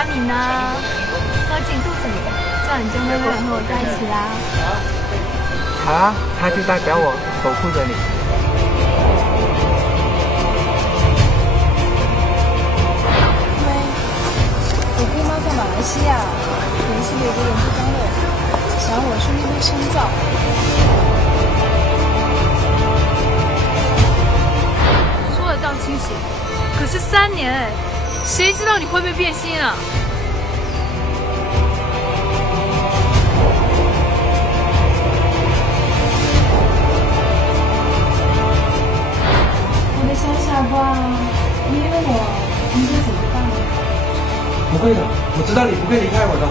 欢你呢，喝进肚子里，这样你就会永远和我在一起啦。好啊，它就代表我守护着你。我姑妈在马来西亚联系了一个研究单位，想让我去那边深造。说得倒清醒，可是3年哎，谁知道你会不会变心啊？我的小傻瓜，没有我，你会怎么办？不会的，我知道你不会离开我的。